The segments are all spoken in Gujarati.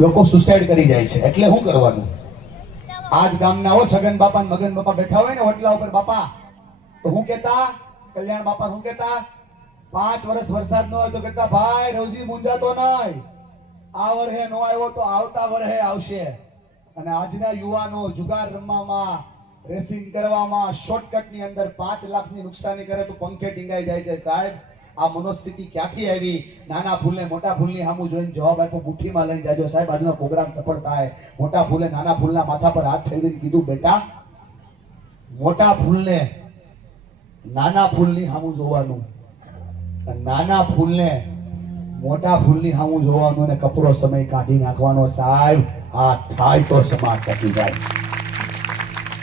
લોકો સુસાઇડ કરી જાય છે. એટલે શું કરવાનું? આજ ગામના હો છગન બાપા મગન બાપા બેઠા હોય ને ઓટલા ઉપર બાપા, તો હું કહેતા કલ્યાણ બાપા શું કહેતા? 5 વર્ષ વરસાદ ન હોય તો કહેતા ભાઈ રવજી મુંજાતો નહીં, આ વર્ષે નો આવ્યો તો આવતા વર્ષે આવશે. અને આજના યુવાનો જુગાર રમવામાં, રેસિંગ કરવામાં, શોર્ટકટની અંદર 5 લાખની નુકસાની કરે તો પંખે ટીંગાઈ જાય છે. સાહેબ, આ મનોસ્થિતિ ક્યાંથી આવી? નાના ફૂલને મોટા ફૂલની સામું જોઈને જવાબ આપ્યો, મુઠ્ઠીમાં લઈને જાજો. સાહેબ, આજનો પ્રોગ્રામ સફળ થાય. મોટા ફૂલે નાના ફૂલના માથા પર હાથ ફેરવીને કીધું, બેટા મોટા ફૂલને નાના ફૂલની સામું જોવાનું, નાના ફૂલને મોટા ફૂલની સામું જોવાનું અને કપરો સમય કાઢી નાખવાનો. સાહેબ, આ થાય તો સમાજ ટકી જાય.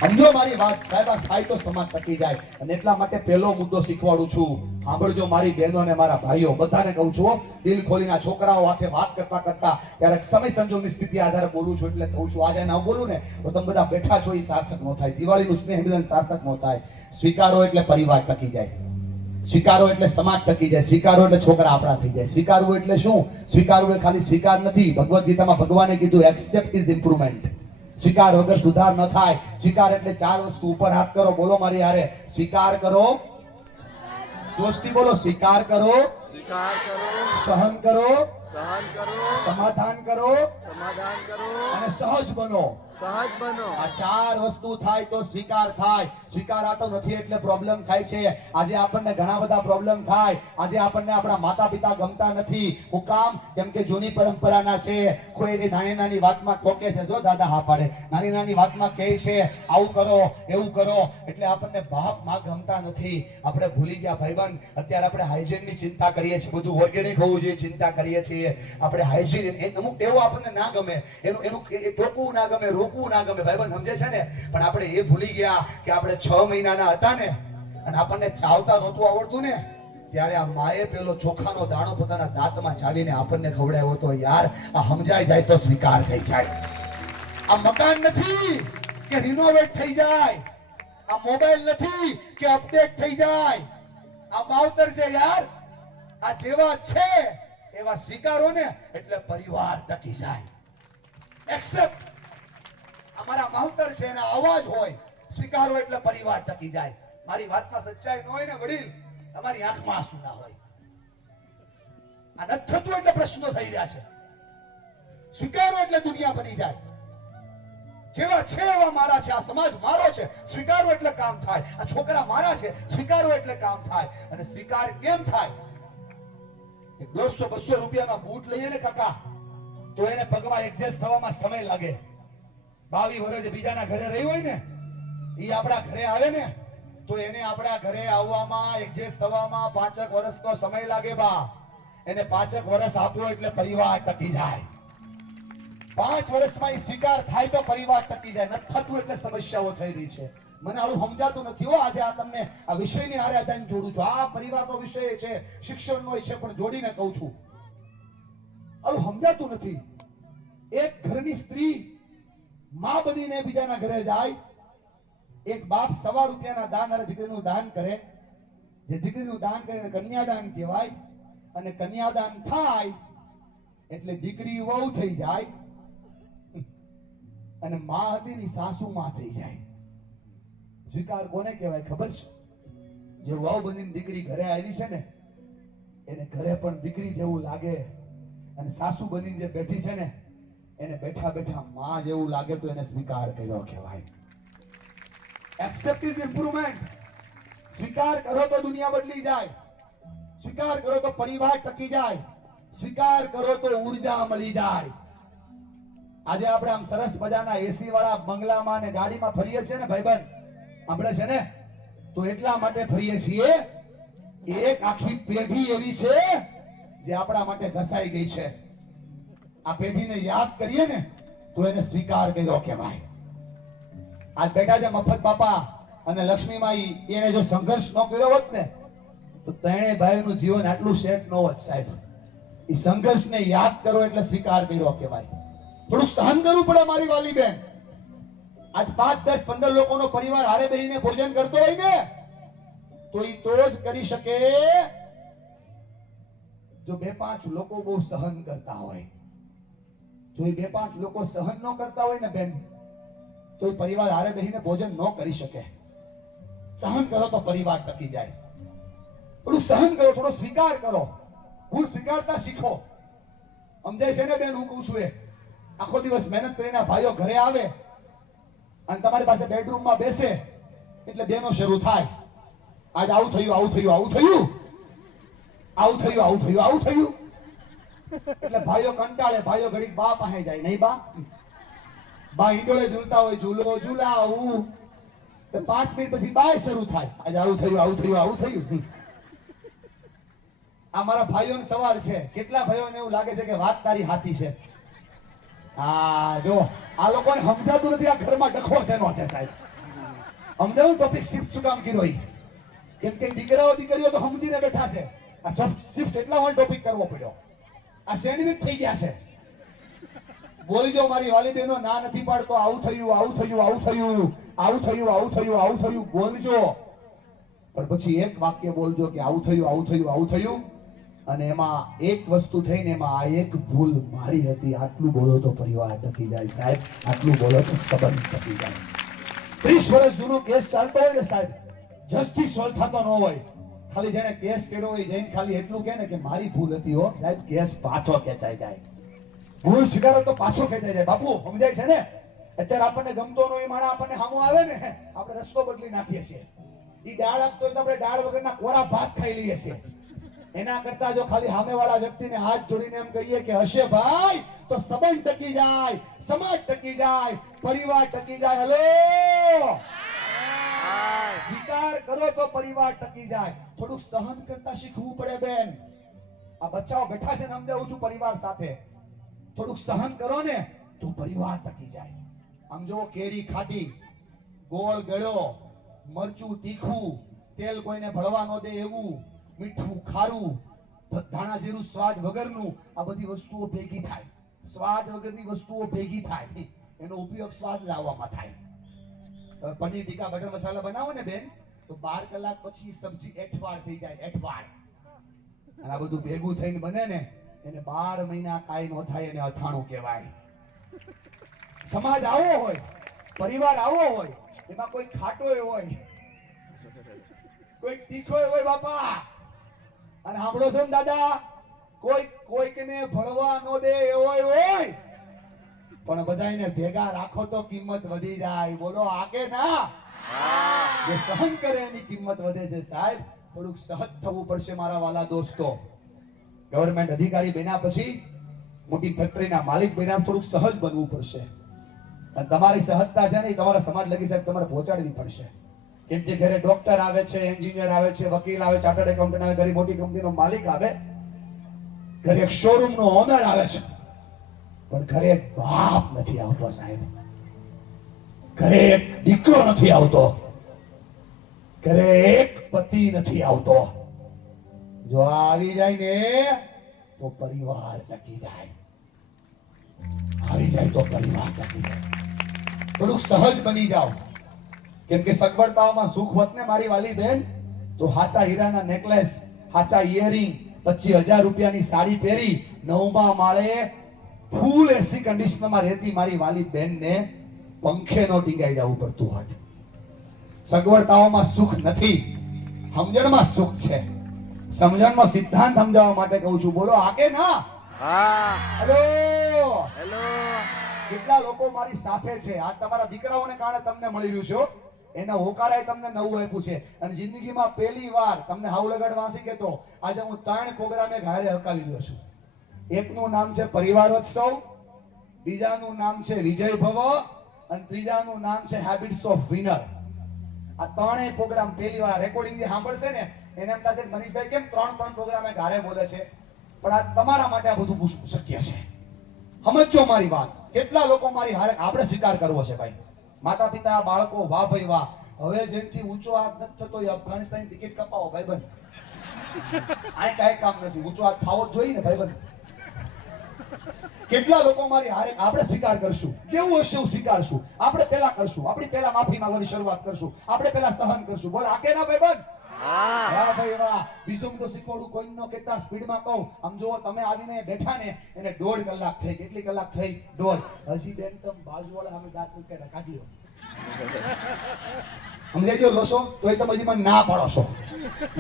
સમજો મારી વાત સાહેબ, આ થાય તો સમાજ ટકી જાય. અને એટલા માટે પહેલો મુદ્દો શીખવાડું છું. સાંભળજો મારી બહેનો અને મારા ભાઈઓ, બધાને કહું છું, દિલ ખોલીને. છોકરાઓ સાથે વાત કરતા કરતા ક્યારેક સમય સંજોગની સ્થિતિ આધારે બોલું છું, એટલે કહું છું. આજે ના બોલું ને તો તમે બધા બેઠા છો, એ સાર્થક ન થાય. દિવાળીનું સ્નેહ મિલન સાર્થક ન થાય. સ્વીકારો એટલે પરિવાર ટકી જાય, સ્વીકારો એટલે સમાજ ટકી જાય, સ્વીકારો એટલે છોકરા આપણા થઈ જાય. સ્વીકારવું એટલે શું? સ્વીકારવું એ ખાલી સ્વીકાર નથી. ભગવદ ગીતામાં ભગવાને કીધું, એક્સેપ્ટ ઇઝ ઇમ્પ્રુવમેન્ટ. સ્વીકાર વગર સુધાર ન થાય. સ્વીકાર એટલે 4 વસ્તુ. ઉપર હાથ કરો, બોલો મારી હારે. સ્વીકાર કરો, જોસ્તી બોલો. સ્વીકાર કરો, સ્વીકાર કરો, સહન કરો, સહન કરો, સમાધાન કરો સમાધાન કરો અને સહજ બનો. સહજ બનો. આ 4 વસ્તુ થાય તો સ્વીકાર થાય. સ્વીકાર આતો નથી એટલે પ્રોબ્લેમ થાય છે. આજે આપણને ઘણા બધા પ્રોબ્લેમ થાય. આજે આપણને આપણા માતા પિતા ગમતા નથી. હું કામ? કેમ કે જૂની પરંપરાના છે. કોઈ નાની નાની વાતમાં ટોકે છે. જો દાદા હા પાડે, નાની નાની વાતમાં કહે છે આવું કરો એવું કરો, એટલે આપણને બાપ માં ગમતા નથી. આપણે ભૂલી ગયા ભાઈબંધ. અત્યારે આપણે હાઇજીનની ચિંતા કરીએ છીએ, બધું ઓર્ગેનિક હોવું જોઈએ ચિંતા કરીએ છીએ. આપણે હાઇજીન અમુક ટેવો આપણને ના ગમે, એનું ટોકવું ના ગમે, રોકવું ના ગમે. ભાઈબંધ સમજે છે ને? પણ આપણે એ ભૂલી ગયા કે આપણે 6 મહિનાના હતા ને, અને આપણને ચાવતા નહોતું આવડતું ને, ત્યારે આ માએ પેલો ચોખાનો દાણો પોતાના દાંતમાં ચાવીને આપણને ખવડાવ્યો હતો. યાર, આ સમજાઈ જાય તો સ્વીકાર થઈ જાય. આ મકાન નથી કે રિનોવેટ થઈ જાય, આ મોબાઈલ નથી કે અપડેટ થઈ જાય. આ માવતર છે યાર. આ જેવા છે એવા સ્વીકારો ને એટલે પરિવાર ટકી જાય. એક્સેપ્ટ. અમારા માવતર છે એના અવાજ હોય, સ્વીકારો એટલે પરિવાર ટકી જાય. મારી વાતમાં સચ્ચાઈ ન હોય ને વડીલ, તમારી આંખમાં આંસુ ના હોય. આ નથી થતું એટલે પ્રશ્નો થઈ રહ્યા છે. સ્વીકારો એટલે દુનિયા બની જાય. જેવા છે એવા મારા છે. આ સમાજ મારો છે, સ્વીકારો એટલે કામ થાય. આ છોકરા મારા છે, સ્વીકારો એટલે કામ થાય. અને સ્વીકાર કેમ થાય? 150-200 રૂપિયાના બૂટ લઈએ ને કાકા, તો એને પગમાં એડજસ્ટ થવામાં સમય લાગે. 22 વર્ષ બીજાના ઘરે રહી હોય ને, એ આપણા ઘરે આવે ને, તો એને આપણા ઘરે આવવામાં એડજસ્ટ થવામાં 5 વર્ષનો સમય લાગે. બા એને 5 વર્ષ આપવો એટલે પરિવાર ટકી જાય. 5 વર્ષમાં એ સ્વીકાર થાય તો પરિવાર ટકી જાય. નથી થતું એટલે સમસ્યાઓ થઈ રહી છે. મને આવું સમજાતું નથી હો. આજે આ તમને આ વિષયની હારે આધાઈને જોડું છું. આ પરિવારનો વિષય છે, શિક્ષણનો છે, પણ જોડીને કહું છું. આવું સમજાતું નથી. એક ઘરની સ્ત્રી માં બનીને બીજાના ઘરે જાય. એક બાપ 1.25 રૂપિયાના દાન અને દીકરીનું દાન કરે. જે દીકરીનું દાન કરે એને કન્યાદાન કહેવાય. અને કન્યાદાન થાય એટલે દીકરી વહુ થઈ જાય, અને માં હતી ની સાસુ માં થઈ જાય. સ્વીકાર કોને કહેવાય ખબર છે? જે વહુ બનીને દીકરી ઘરે આવી છે ને, એને ઘરે પણ દીકરી જેવું લાગે. અને સાસુ બનીને જે બેઠી છે ને, એને બેઠા બેઠા માં જેવું લાગે, તો એને સ્વીકાર કર્યો કહેવાય. Accept is improvement. સ્વીકાર કરો તો દુનિયા બદલી જાય. સ્વીકાર કરો તો પરિવાર ટકી જાય. સ્વીકાર કરો તો ઉર્જા મળી જાય. આજે આપણે આમ સરસ મજાના એસી વાળા બંગલામાં ને ગાડીમાં ફરીએ છીએ ને ભાઈબંધ, આપણે છે ને, તો એટલા માટે ફરીએ છીએ. એક આખી પેઢી એવી છે જે આપણા માટે ઘસાઈ ગઈ છે. આ પેઢીને યાદ કરીએ ને તો એને સ્વીકાર કર્યો કહેવાય. આજ બેટા જે મફત બાપા અને લક્ષ્મીમાઈ, એને જો સંઘર્ષ ન કર્યો હોત ને, તો ત્રણેય ભાઈઓનું જીવન આટલું સેટ ન હોત સાહેબ. એ સંઘર્ષને યાદ કરો એટલે સ્વીકાર કર્યો કહેવાય. થોડુંક સહન કરવું પડે મારી વાલી બેન. આજ 5, 10, 15 લોકોનો પરિવાર હારે બેહીને ભોજન કરતો હોય ને, તો એ તો જ કરી શકે જો 2-5 લોકો બહુ સહન કરતા હોય. જો એ 2-5 લોકો સહન ન કરતા હોય ને બેન, તો એ પરિવાર હારે બેસીને ભોજન ન કરી શકે. સહન કરો તો પરિવાર ટકી જાય. થોડું સહન કરો, થોડો સ્વીકાર કરો, ભૂલ સ્વીકારતા શીખો. સમજાય છે ને બેન? હું કહું છું એ આખો દિવસ મહેનત કરીને ભાઈઓ ઘરે આવે અને તમારી પાસે બેડરૂમમાં બેસે એટલે બેનો શરૂ થાય, આજ આવું થયું, આવું થયું, આવું થયું, આવું થયું, આવું થયું, આવું થયું. એટલે ભાઈઓ કંટાળે, ભાઈઓ ઘડીક બા પાસે જાય. નહીં બા ઈંડોળે ઝૂલતા હોય, ઝૂલો ઝૂલાવું. 5 મિનિટ પછી બાય શરૂ થાય, આજ આવું થયું, આવું થયું, આવું થયું. આ મારા ભાઈઓનો સવાલ છે. કેટલા ભાઈઓને એવું લાગે છે કે વાત તારી સાચી છે? હા, જો આ લોકોને સમજાતું નથી આ ઘરમાં ડખો શેનો છે સાહેબ. સમજાવું ટોપિક શિફ્ટ શું કામ કર્યો? કેમ કે દીકરાઓ દીકરીઓ તો સમજીને બેઠા છે. આ શિફ્ટ એટલા માટે ટોપિક કરવો પડ્યો. આ સેન્ડવિચ થઈ ગયા છે. બોલી જો મારી વાલી બહેનો, ના નથી પાડતો. આવું થયું, આવું થયું, આવું થયું, આવું થયું, આવું થયું, આવું થયું બોલજો. પણ પછી એક વાક્ય બોલજો કે આવું થયું, આવું થયું, આવું થયું. અને એમાં એક વસ્તુ થઈને એમાં આ એક ભૂલ મારી હતી. આટલું બોલો તો પરિવાર ટકી જાય સાહેબ. આટલું બોલો તો સંબંધ ટકી જાય. 30 વર્ષ જૂનો કેસ ચાલતો હોય ને સાહેબ, જજથી સોલ્વ થતો ન હોય. ખાલી જેને કેસ કર્યો હોય જઈને ખાલી એટલું કહે ને કે મારી ભૂલ હતી હો સાહેબ, કેસ પાછો ખેંચાઈ જાય. ભૂલ સ્વીકારો તો પાછો ખેંચાઈ જાય. બાપુ સમજાય છે ને? અત્યારે આપણને ગમતો નો એ માણસ આપણને સામો આવે ને, આપણે રસ્તો બદલી નાખીએ છીએ. એ દાળ આપતો હોય તો આપણે દાળ વગરના કોરા ભાત ખાઈ લઈએ છીએ. એના કરતા જો ખાલી સામેવાળા વ્યક્તિને હાથ જોડીને એમ કહીએ કે હશે ભાઈ, તો સંબંધ ટકી જાય, સમાજ ટકી જાય, પરિવાર ટકી જાય. હેલો, સ્વીકાર કરો તો પરિવાર ટકી જાય. થોડુંક સહન કરતા શીખવું પડે બેન. આ બચ્ચાઓ બેઠા છે ને, સમજાવું છું પરિવાર સાથે. થોડુંક સહન કરો ને તો પરિવાર ટકી જાય. આમ જો કેરી ખાટી, ગોળ ગળ્યો, મરચું તીખું, તેલ કોઈને ભળવા ન દે એવું, મીઠું ખારું, ધાણા જીરું સ્વાદ વગરનું, આ બધી વસ્તુઓ ભેગી થાય. સ્વાદ વગરની વસ્તુઓ ભેગી થાય, એનો ઉપયોગ સ્વાદ લાવવામાં થાય. પનીર ટીકા બટર મસાલા બનાવો ને બેન, તો 12 કલાક પછી સબ્જી એઠવાડ થઈ જાય, એઠવાડ. અને આ બધું ભેગું થઈને બને ને, એને 12 મહિના કાંઈ ન થાય, એને અથાણું કહેવાય. સમાજ આવો હોય, પરિવાર આવો હોય, એમાં કોઈ ખાટોય હોય, કોઈ તીખોય હોય બાપા. અને સાંભળો છો ને દાદા, કોઈકને ભળવા ન દે એવોય હોય, પણ બધાને ભેગા રાખો તો કિંમત વધી જાય. બોલો આગે ના? જે સહન કરે એની કિંમત વધે છે સાહેબ. થોડુંક સહજ થવું પડશે મારા વાલા દોસ્તો. ગવર્મેન્ટ અધિકારી બન્યા પછી, મોટી ફેક્ટરીના માલિક બન્યા, થોડુંક સહજ બનવું પડશે. અને તમારી સહજતા છે ને, તમારા સમાજ લગી સાહેબ તમારે પહોંચાડવી પડશે. કેમ કે ઘરે ડોક્ટર આવે છે, એન્જિનિયર આવે છે, વકીલ આવે, ચાર્ટર્ડ એકાઉન્ટન્ટ આવે, ઘરે મોટી કંપનીનો માલિક આવે, ઘરે એક શોરૂમ નો ઓનર આવે છે, પણ ઘરે એક બાપ નથી આવતો સાહેબ. ઘરે એક દીકરો નથી આવતો, ઘરે એક પતિ નથી આવતો. જો આવી જાય ને તો પરિવાર ટકી જાય. આવી જાય તો પરિવાર ટકી જાય. થોડુંક સહજ બની જાઓ. કેમ કે સગવડતાઓમાં સુખ હોત ને મારી વાલી બેન, તો હાચા હીરાના નેકલેસ, હાચા ઇયરિંગ, 25,000 રૂપિયાની સાડી પહેરી 9મા માળે ફૂલ એસી કન્ડિશનમાં રહેતી મારી વાલી બેનને પંખે નો ટીંગાઈ જવું પડતું હોત. સગવડતાઓમાં સુખ નથી, સમજણમાં સુખ છે. સમજણનો સિદ્ધાંત સમજાવવા માટે કહું છું. બોલો આગે ના? હા. Hello, hello. કેટલા લોકો મારી સાથે છે. આ તમારા દીકરાઓને કારણે તમને મળી રહ્યું છે હો. એના હોકારાએ તમને નવું આપ્યું છે. અને જિંદગીમાં પહેલી વાર તમને હાવ લગાડ વાંચી કેતો આજે હું 3 પ્રોગ્રામે ઘાડે હકાવી રહ્યો છું. એકનું નામ છે પરિવારોત્સવ, બીજાનું નામ છે વિજય ભવ, અને ત્રીજાનું નામ છે હેબિટ્સ ઓફ વિનર. આ 3 પ્રોગ્રામ પહેલી વાર રેકોર્ડિંગ જે સાંભળશે ને એને એમ થશે મનીષભાઈ કેમ 3 પ્રોગ્રામે ઘાડે બોલે છે. પણ આ તમારા માટે આ બધું શક્ય છે. સમજો મારી વાત. કેટલા લોકો મારી હારે આપણે સ્વીકાર કરવો છે ભાઈ. માતા પિતા, બાળકો, વાહ ભાઈ વાહ. હવે જેનથી ઊંચો હાથ નથી થતો એ અફઘાનિસ્તાન ટિકિટ કપાવો ભાઈબંધ. આ કાંઈ કામ નથી. ઊંચો હાથ થવો જ જોઈએ ને ભાઈબંધ. કેટલા લોકો મારી હારે આપણે સ્વીકાર કરશું. કેવું હશે એવું સ્વીકારશું. આપણે પહેલા કરશું. આપણી પહેલા માફી માંગવાની શરૂઆત કરશું. આપણે પહેલા સહન કરશું. બોલ આગે ના ભાઈબંધ? વાહ ભાઈ વાહ. બીજું બધું શીખવાડું કોઈ ન કહેતા સ્પીડમાં કહું. આમ જો તમે આવીને બેઠા ને એને 1.5 કલાક થઈ. કેટલી કલાક થઈ? 1.5. હજી બેન તમે બાજુવાળા સામે દાંત કાઢી લ્યો. સમજાઈ ગયો લોસો? તોય તમે હજી મને ના પાડો છો.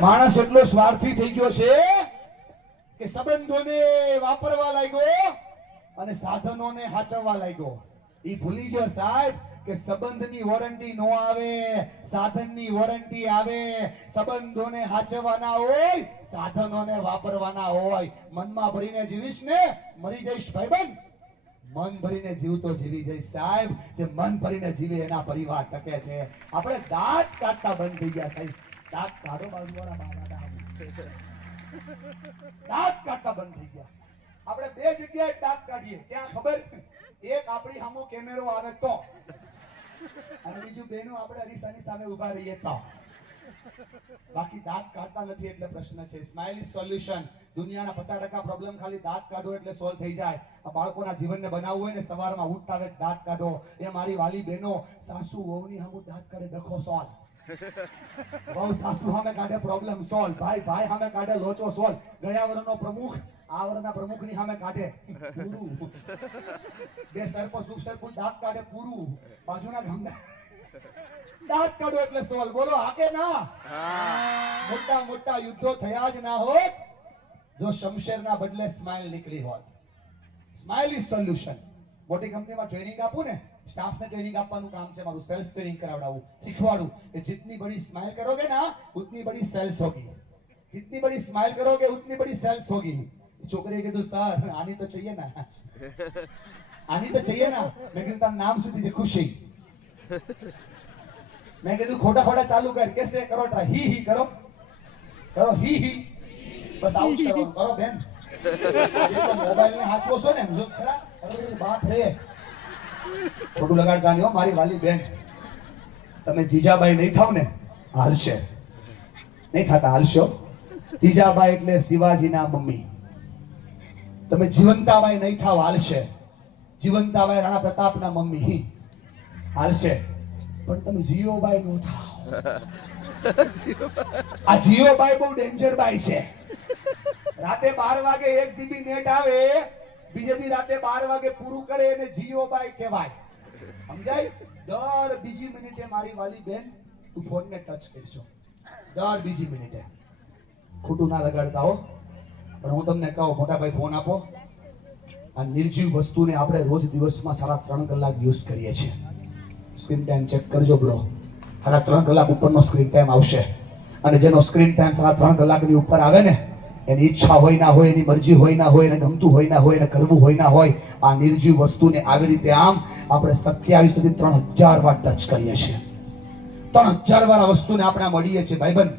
માણસ એટલો સ્વાર્થી થઈ ગયો છે કે સંબંધોને વાપરવા લાગ્યો અને સાધનોને હાચવવા લાગ્યો. ઈ ભૂલી ગયો સાહેબ કે સંબંધની વોરંટી નો આવે, સાધનની વોરંટી આવે. સંબંધોને હાચવવાના હોય, સાધનોને વાપરવાના હોય. મનમાં ભરીને જીવીશ ને મરી જઈશ ભાઈબંધ. મન ભરીને જીવતો જીવી જઈશ સાહેબ. જે મન ભરીને જીવે એના પરિવાર ટકે છે. આપણે દાંત કાઢતા બંધ થઈ ગયા સાહેબ. દાંત કાઢો બાજુવાળા બાબા. દાંત કાઢતા બંધ થઈ ગયા. આપણે બે જગ્યાએ દાંત કાઢીએ. ક્યાં ખબર? એક આપણી સામો કેમેરો આવે તો, અને બીજું બેનો આપણે અરીસાની સામે ઊભા રહીએ તો. બાકી દાંત કાઢતા નથી એટલે પ્રશ્ન છે. Smile is solution. દુનિયાના 50% પ્રોબ્લેમ ખાલી દાંત કાઢો એટલે સોલ્વ થઈ જાય. આ બાળકોના જીવનને બનાવવું હોય ને સવારમાં ઉઠતા આવે દાંત કાઢો. એ મારી વાલી બહેનો સાસુ વહુની સામું દાંત કાઢે ડખો સોલ્વ. બહુ સાસુ સામે કાઢે પ્રોબ્લેમ સોલ્વ. ભાઈ ભાઈ સામે કાઢે લોચો સોલ્વ. ગયા વર્ષનો પ્રમુખ આ વર્ષના પ્રમુખની સામે કાઢે પૂરું. બે સરપંચ ઉપસરપંચ દાંત કાઢે પૂરું. બાજુના ગામના દાંત કાઢો એટલે સોલ્વ. બોલો હા કે ના? મોટા મોટા યુદ્ધો થયા જ ના હોત જો શમશેરના બદલે સ્માઇલ નીકળી હોત. Smile is solution. મોટી કંપનીમાં ટ્રેનિંગ આપું ને, સ્ટાફને ટ્રેનિંગ આપવાનું કામ છે મારું. સેલ્સ ટ્રેનિંગ કરાવડાવું, શીખવાડું કે जितनी बड़ी स्माइल करोगे ना उतनी बड़ी सेल्स होगी. जितनी बड़ी स्माइल करोगे उतनी बड़ी सेल्स होगी. છોકરીએ કીધું સર આની તો चाहिए ना, આની તો चाहिए ना. મેં કીધું તારું નામ શું છે? ખુશી. મેં કીધું ખોટા ખોટા ચાલુ કર. કેસે કરો? ટ્રાય. હી કરો, કરો હી. બસ આવું જ કરવાનું. કરો બેન. મોબાઈલ ને હાસવો છો ને જો ખરા. અરે બાપ રે, ખોટું લગાડતા નહીં હો મારી વાલી બેન. તમે જીજાબાઈ નહીં થાવ ને હાલશે. નહીં થતા હાલશો. જીજાબાઈ એટલે શિવાજીના મમ્મી. તમે જીવંતાબાઈ નહીં થાવ હાલશે. જીવંતાબાઈ રાણા પ્રતાપના મમ્મી હાલશે. પણ તમે જીઓબાઈ નો થાવ. આ જીઓબાઈ બહુ ડેન્જર બાઈ છે. રાતે 12 વાગે 1 GB નેટ આવે, બીજે દી રાતે 12 વાગે પૂરું કરે એને જીઓબાઈ કહેવાય. સમજાય? દર બીજી મિનિટે મારી વાલી બેન તું ફોનને ટચ કરજો. દર બીજી મિનિટે. ખોટું ના લગાડતા હો. પણ હું તમને કહું મોટા ભાઈ ફોન આપો. આ નિર્જીવ વસ્તુને આપણે રોજ દિવસમાં 3.5 કલાક યુઝ કરીએ છીએ. સ્ક્રીન ટાઈમ ચેક કરજો બ્રો. 3.5 કલાક ઉપરનો સ્ક્રીન ટાઈમ આવશે. અને જેનો સ્ક્રીન ટાઈમ 3.5 કલાકની ઉપર આવે ને એની ઈચ્છા હોય ના હોય, એની મરજી હોય ના હોય, એને ગમતું હોય ના હોય, એને કરવું હોય ના હોય, આ નિર્જીવ વસ્તુને આવી રીતે આમ આપણે 27 થી 3000 વાર ટચ કરીએ છીએ. 3000 વાર આ વસ્તુને આપણે મળીએ છીએ ભાઈબંધ.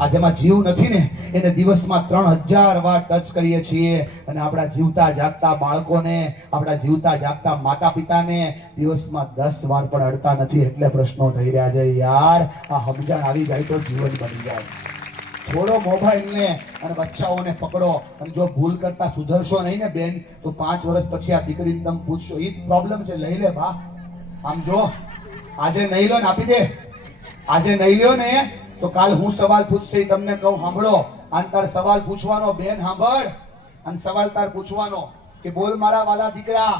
આ જેમાં જીવ નથી ને એને દિવસમાં 3000 વાર ટચ કરીએ છીએ. અને આપણા જીવતા જાગતા બાળકોને, આપણા જીવતા જાગતા માતા પિતાને દિવસમાં 10 વાર પણ અડતા નથી. એટલે પ્રશ્નો થઈ રહ્યા છે યાર. આ સમજણ આવી જાય તો જીવન બની જાય. થોડો મોબાઈલને અને બચ્ચાઓને પકડો અને જો ભૂલ કરતા સુધરશો નહીં ને બેન તો 5 વર્ષ પછી આ દીકરીને તમે પૂછશો ઈ પ્રોબ્લેમ છે લઈ લે બા. આમ જો આજે નહીં લો ને આપી દે. આજે નહીં લ્યો ને તો કાલ હું સવાલ પૂછશે તમને કહું સાંભળો. અને તાર સવાલ પૂછવાનો બેન સાંભળ. અને સવાલ તાર પૂછવાનો કે બોલ મારા વાલા દીકરા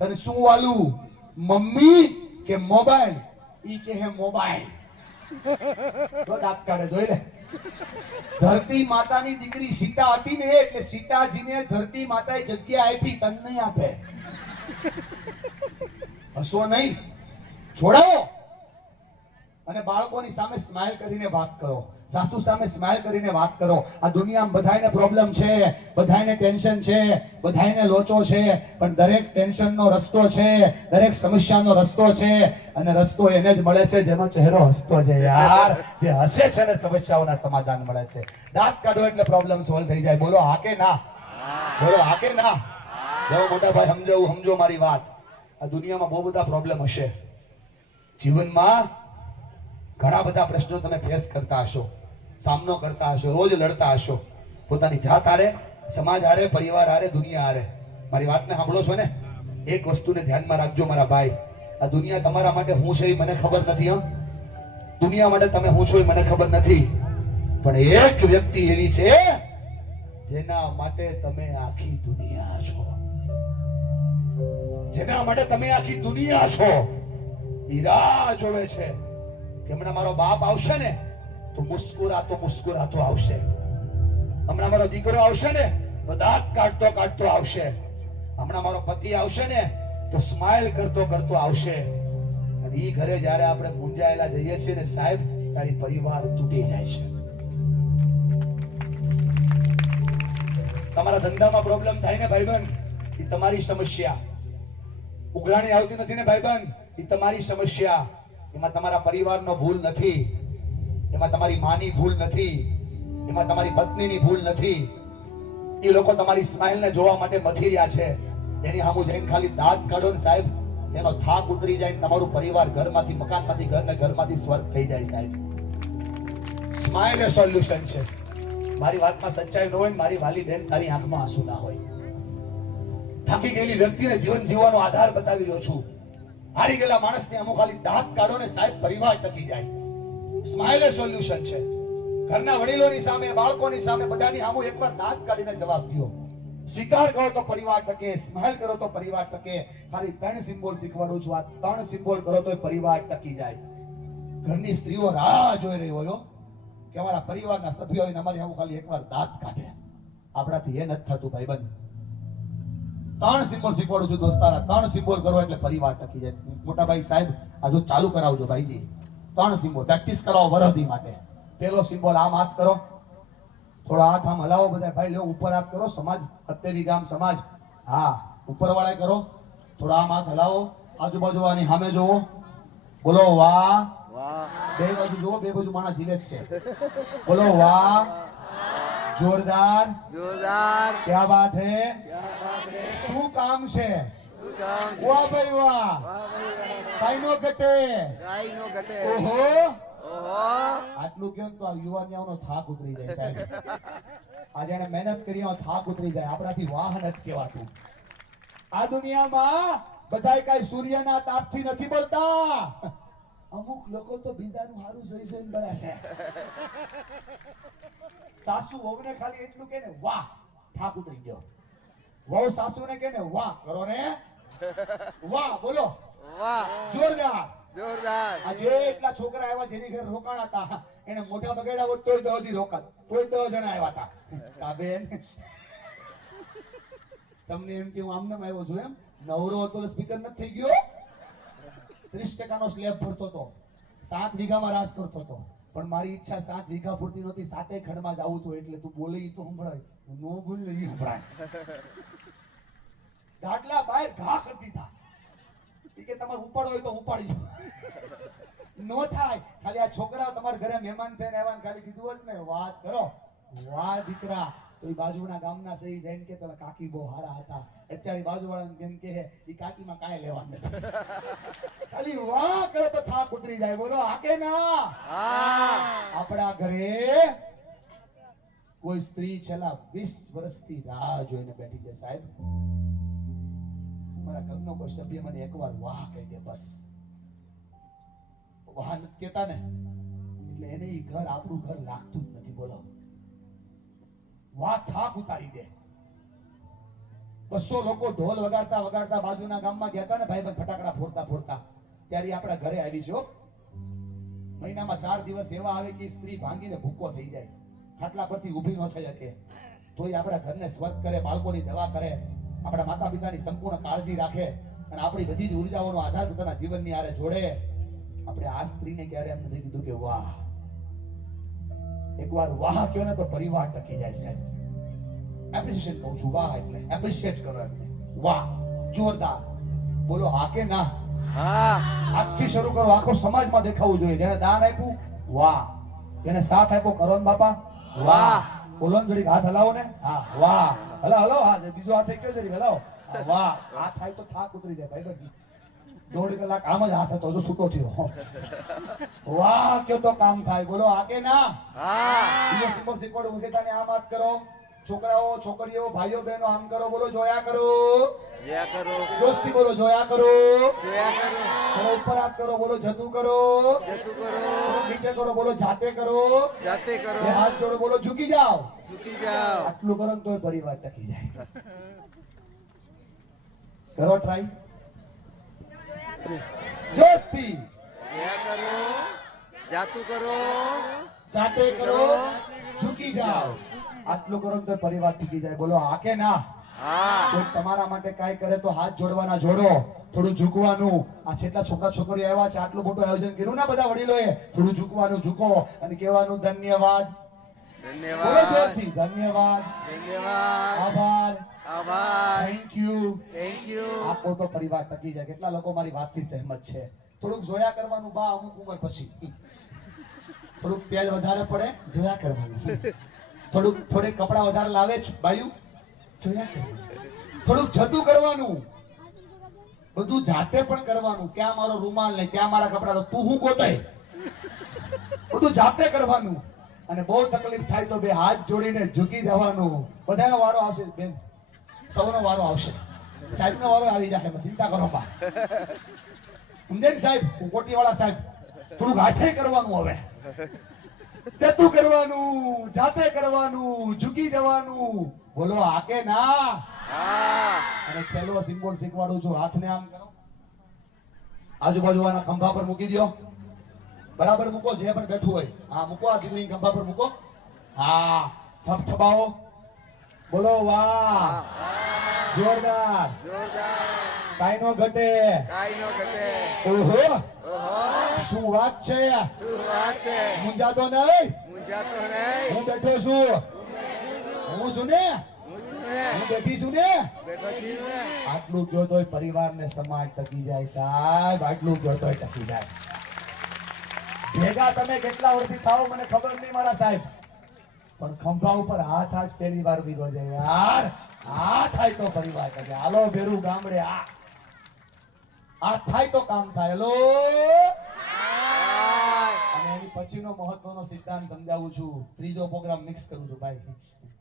તને શું વાલું, મમ્મી કે મોબાઈલ? ઈ કે હે મોબાઈલ. તો દાંત કાઢે જોઈ લે. ધરતી માતાની દીકરી સીતા હતી ને એટલે સીતાજીને ધરતી માતાએ જગ્યા આપી, તને નહીં આપે. હસો નહીં, છોડાવો. અને બાળકોની સામે સ્માઈલ કરીને વાત કરો. સાસુ સામે સ્માઈલ કરીને વાત કરો. આ દુનિયામાં બધાયને પ્રોબ્લેમ છે, બધાયને ટેન્શન છે, બધાયને લોચો છે, પણ દરેક ટેન્શનનો રસ્તો છે, દરેક સમસ્યાનો રસ્તો છે. અને રસ્તો એને જ મળે છે જેનો ચહેરો હસતો છે યાર. જે હસે છે ને સમસ્યાઓના સમાધાન મળે છે. દાંત કાઢો એટલે પ્રોબ્લેમ સોલ્વ થઈ જાય. બોલો હા કે ના? બોલો હા કે ના? જો મોટા ભાઈ સમજો મારી વાત. આ દુનિયામાં બહુ બધા પ્રોબ્લેમ હશે. જીવનમાં ઘણા બધા પ્રશ્નો તમે ફેસ કરતા હશો, સામનો કરતા હશો, રોજ લડતા હશો. પોતાની જાત હારે, સમાજ હારે, પરિવાર હારે, દુનિયા હારે. મારી વાતને સાંભળો છો ને? એક વસ્તુને ધ્યાનમાં રાખજો મારા ભાઈ. આ દુનિયા તમારા માટે હું છે એ મને ખબર નથી. દુનિયા માટે તમે હું છો એ મને ખબર નથી. પણ એક વ્યક્તિ એવી છે જેના માટે તમે આખી દુનિયા છો, જેના માટે તમે આખી દુનિયા છો. ઈ રાહ જોવે છે કે હમણાં મારો બાપ આવશે ને તો મુસ્કુરાતો મુસ્કુરાતો આવશે, હમણાં મારો દીકરો આવશે ને તો દાંત કાઢતો કાઢતો આવશે, હમણાં મારો પતિ આવશે ને તો સ્માઈલ કરતો કરતો આવશે. અને ઈ ઘરે જ્યારે આપણે મૂંઝાયેલા જઈએ છીએ ને સાહેબ, તારી પરિવાર તૂટી જાય છે. તમારા ધંધામાં પ્રોબ્લેમ થાય ને ભાઈબંધ, એ તમારી સમસ્યા. ઉઘરાણી આવતી નથી ને ભાઈબંધ, એ તમારી સમસ્યા. એમાં તમારા પરિવારનો ભૂલ નથી, એમાં તમારી માની ભૂલ નથી, એમાં તમારી પત્નીની ભૂલ નથી. એ લોકો તમારી સ્માઈલને જોવા માટે મથી રહ્યા છે. એની સામુ જઈને ખાલી દાંત કાઢો ને સાહેબ, એનો થાક ઉતરી જાય. તમારું પરિવાર ઘરમાંથી મકાનમાંથી ઘર ને ઘરમાંથી સ્વર્ગ થઈ જાય સાહેબ. સ્માઈલ એ સોલ્યુશન છે. મારી વાતમાં સચ્ચાઈ ન હોય ને મારી વાલી બેન, તારી આંખમાં આંસુ ના હોય. થાકી ગયેલી વ્યક્તિને જીવન જીવવાનો આધાર બતાવી રહ્યો છું. હારી ગયેલા માણસને અમુક ખાલી દાંત કાઢો ને સાહેબ, પરિવાર ટકી જાય. સ્માઈલ એ સોલ્યુશન છે. ઘરના વડીલોની સામે, બાળકોની સામે, બધાની સામે એકવાર દાંત કાઢીને જવાબ દો. સ્વીકાર કરો તો પરિવાર ટકે, સ્માઈલ કરો તો પરિવાર ટકે. ખાલી 3 સિમ્બોલ શીખવાડું છું. આ 3 સિમ્બોલ કરો તો પરિવાર ટકી જાય. ઘરની સ્ત્રીઓ રાહ જોઈ રહી હોય કે અમારા પરિવારના સભ્યો આવીને અમારી સામે ખાલી એકવાર દાંત કાઢે. આપણાથી એ નથી થતું ભાઈબંધ. 3 સિમ્બોલ શીખવાડું છું દોસ્તારા. 3 સિમ્બોલ કરો એટલે પરિવાર ટકી જાય. મોટા ભાઈ સાહેબ આ જો ચાલુ કરાવજો ભાઈજી. 3 સિમ્બોલ પ્રેક્ટિસ કરાવો વરદી માટે. પહેલો સિમ્બોલ આમ હાથ કરો, થોડો હાથ આમ હલાવો બધા ભાઈ. લો ઉપર હાથ કરો, સમાજ અત્તેવી ગામ સમાજ. હા ઉપર વાળા કરો, થોડો આમ હાથ હલાવો, આજુબાજુ આની સામે જોવો, બોલો વાહ. બે બાજુ જોવો, બે બાજુ માણસ જીવે જ છે. બોલો વાહ, જોરદાર જોરદાર. ક્યા બાત હે. શું કામ છે. વાહ ભાઈ વાહ, કાઈ નો ઘટે. કાઈ નો ઘટે. ઓહો, ઓહો. આટલું કેમ તો આ યુવાનીઓનો થાક ઉતરી જાય સાહેબ. આજે એને મહેનત કરી એનો થાક ઉતરી જાય. આપણાથી વાહ નથી કહેવાતું. આ દુનિયામાં બધાય કાઈ સૂર્યના તાપથી નથી બળતા. અમુક લોકો તો બીજાનું હારું જોઈ જોઈને બળે છે. સાસુ વહુને ખાલી એટલું કહે ને વાહ, થાક ઉતરી ગયો. વહુ સાસુને કહે ને વાહ, કરો ને વાહ, બોલો વાહ. જોરદાર. જોરદાર. આજે એટલા છોકરા આવ્યા જેની ઘરે રોકાણા હતા, એને મોઢા બગાડ્યા હોત તોય 10 દી રોકાત, તોય 10 જણા આવ્યા હતા. કા બેન, તમને એમ કે હું આમને આવ્યો છું એમ? નવરો હતો તો સ્પીકર નથી થઈ ગયો. 30% નો સ્લેબ ભરતો હતો, 7 વીઘામાં રાજ કરતો હતો. પણ મારી ઈચ્છા 7 વીઘા પૂરતી નહોતી, 7 ખંડમાં જવું હતું. એટલે તું બોલે ઈ તો સંભળાય, નો બોલે ઈ સંભળાય. ગાટલા બહાર ઘા કરી દીધા. કે તમારે ઉપાડો હોય તો ઉપાડી દો. નો થાય. ખાલી આ છોકરા તમારા ઘરે મહેમાન થઈને આવ્યા, ખાલી કીધું હોત ને વાત કરો વાહ દીકરા, તો એ બાજુના ગામના સહી જઈને કે તમે કાકી બહુ હારા હતા. અત્યારે બાજુવાળાને જેમ કે એ કાકીમાં કાંઈ લેવાનું નથી. ખાલી વાહ કરો તો થાક ઉતરી જાય. બોલો હાકે ના. આપણા ઘરે કોઈ સ્ત્રી છેલ્લા 20 વર્ષથી રાહ જોઈને બેઠી છે સાહેબ. મારા ઘરનો કોઈ સભ્ય મને એકવાર વાહ કહી દે બસ. વાહ નથી કહેતા ને એટલે એને ઈ ઘર આપણું ઘર લાગતું જ નથી. બોલો વાહ થાક ઉતારી દે. 200 લોકો ઢોલ વગાડતા વગાડતા બાજુના ગામમાં ગયા હતા ને ભાઈબંધ, ફટાકડા ફોડતા ફોડતા. ત્યારે આપણા ઘરે આવી છે. મહિનામાં 4 દિવસ એવા આવે કે સ્ત્રી ભાંગીને ભૂકો થઈ જાય, ખાટલા પરથી ઊભી ન થઈ શકે. તોય આપણા ઘરને સ્વર્ગ કરે, બાળકોની દવા કરે, આપણા માતા પિતાની સંપૂર્ણ કાળજી રાખે અને આપણી બધી જ ઉર્જાઓનો આધાર પોતાના જીવનની આરે જોડે. આપણે આ સ્ત્રીને ક્યારે એમ નથી કીધું કે વાહ. એકવાર વાહ કહો ને તો પરિવાર ટકી જાય સાહેબ. એપ્રિશિએટ કહું છું, વાહ એટલે એપ્રિશિએટ કરો એમને. વાહ, જોરદાર. બોલો હા કે ના. હા. આજથી શરૂ કરો. આખો સમાજમાં દેખાવું જોઈએ. જેને દાન આપ્યું વાહ, જેને સાથ આપ્યો કરો ને બાપા વાહ. બોલો ને જરીક હાથ હલાવો ને. હા વાહ. હલો હા, બીજો હાથ થઈ ગયો જરીક હલાવો. વાહ. હાથ થાય તો થાક ઉતરી જાય ભાઈ. 1.5 કલાક આમ જ હાથ હતો, જો છૂટો થયો. વાહ કયો તો કામ થાય. બોલો આ કે ના. બીજો સિમ્બોલ શીખવાડું. મુકેતાને આમ હાથ કરો. છોકરાઓ છોકરીઓ ભાઈઓ બહેનો આમ કરો. બોલો જોયા કરો જોયા કરો જોશથી બોલો જોયા કરો. જોયા કરો બોલો ઉપર હાથ કરો બોલો જતું કરો. જતું કરો બોલો નીચે કરો બોલો જાતે કરો. જાતે કરો બે હાથ જોડો બોલો ઝૂકી જાઓ. ઝૂકી જાઓ આટલું કરો ને તોય પરિવાર ટકી જાય. કરો ટ્રાય જોશથી જોયા કરો જાતું કરો જાતે કરો ઝૂકી જાઓ. આટલું કરો ને તોય પરિવાર ટકી જાય. બોલો હા કે ના? હા કોઈ તમારા માટે કાંઈ કરે તો હાથ જોડવાના જોડો, થોડું ઝૂકવાનું. આ જેટલા છોકરા છોકરીઓ આવ્યા છે આટલું મોટું આયોજન કર્યું ને બધા વડીલોએ, થોડું ઝૂકવાનું ઝૂકો અને કહેવાનું ધન્યવાદ. બોલો ધન્યવાદ જોરથી ધન્યવાદ, ધન્યવાદ આભાર, આભાર થેન્ક યુ. થેન્ક યુ આપો તો પરિવાર ટકી જાય. કેટલા લોકો મારી વાતથી સહેમત છે? થોડુંક જોયા કરવાનું બા અમુક ઉંમર પછી. થોડુંક તેલ વધારે પડે જોયા કરવાનું. થોડેક કપડા વધારે લાવે બાયું જોયા કરવાનું. થોડુંક જતું કરવાનું. બધું જાતે પણ કરવાનું. ક્યાં મારો રૂમાલ ને ક્યાં મારા કપડા, તો તું હું ગોતાય. બધું જાતે કરવાનું. અને બહુ તકલીફ થાય તો બે હાથ જોડીને ઝૂકી જવાનું. બધાનો વારો આવશે બેન, સૌનો વારો આવશે. સાહેબનો વારો આવી જાય, ચિંતા કરો બા. સમજે ને સાહેબ, કોટીવાળા સાહેબ? થોડુંક હાથે કરવાનું. હવે જતું કરવાનું, જાતે કરવાનું, ઝૂકી જવાનું. બોલો હા કે ના? હા અને છેલ્લો સિમ્બોલ શીખવાડું છું. હાથને આમ કરો, આજુબાજુવાળા ખંભા પર મૂકી દો. બરાબર મૂકો, જે પણ બેઠું હોય. હા મૂકો, આ દીકરી ખંભા પર મૂકો. હા થપથપાવો. બોલો વાહ, જોરદાર, જોરદાર કાઈ નો ઘટે. કાઈ નો ઘટે ઓહો ઓહો શું વાત છે. શું વાત છે મુંજાતો નહીં, મુંજાતો નહીં હું બેઠો છું. હું છું ને, હું છું ને હું બેઠી છું ને. બેઠો છું ને આટલું કયો તોય પરિવાર ને સમાજ ટકી જાય સાહેબ. આટલું કયો તોય ટકી જાય. ભેગા તમે કેટલા વર્ષથી થાઓ મને ખબર નહીં મારા સાહેબ, પણ ખંભા ઉપર હાથ આજ પહેલી વાર બીગો છે યાર. આ થાય તો પરિવાર ટકે. હાલો ભેરું ગામડે આ થાય તો કામ થાય. હેલો. અને એની પછીનો મહત્વનો સિદ્ધાંત સમજાવું છું. ત્રીજો પ્રોગ્રામ મિક્સ કરું છું ભાઈ.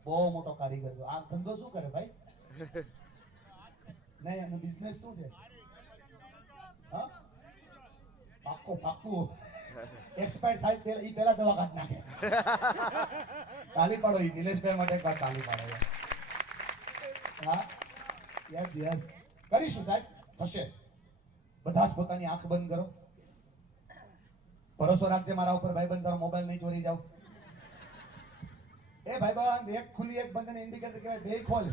બહુ મોટો કારીગર છું. આ ધંધો શું કરે ભાઈ? નહીં એનું બિઝનેસ શું છે? હા પાક્કું પાક્કું. એક્સપાયર થાય ઈ પહેલા દવા કાઢ નાખે. તાલી પાડો. ઈ નિલેશભાઈ માટે કાઢ તાલી પાડો. હા યસ યસ કરીશું સાહેબ, થશે. બધા જ પોતાની આંખ બંધ કરો. ભરોસો રાખજે મારા ઉપર ભાઈબંધ, તારો મોબાઈલ નહીં ચોરી જાવ. એ ભાઈબંધ એક ખુલી એક બંધ ઇન્ડિકેટર કહેવાય. બે ખોલ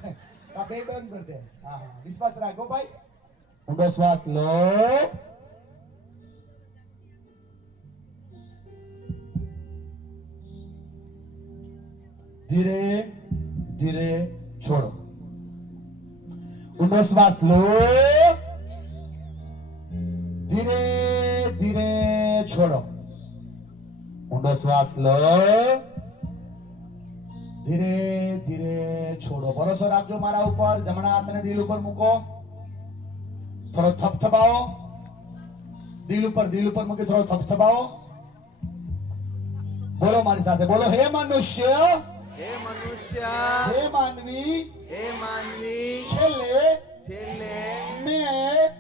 આ બે બંધ કર દે. હા હા વિશ્વાસ રાખો ભાઈ. ઊંડો શ્વાસ લો. ધીરે ધીરે છોડો. ઊંડો શ્વાસ લો. ધીરે ધીરે છોડો. ઊંડો શ્વાસ લો. ધીરે ધીરે છોડો. ભરોસો રાખજો મારા ઉપર. જમણા હાથને દિલ ઉપર મૂકો. થોડો થપથપાવો. દિલ ઉપર મૂકી થોડો થપથપાવો. બોલો મારી સાથે, બોલો હે મનુષ્ય, હે મનુષ્ય હે માનવી, હે માનવી છેલ્લે છેલ્લે મેં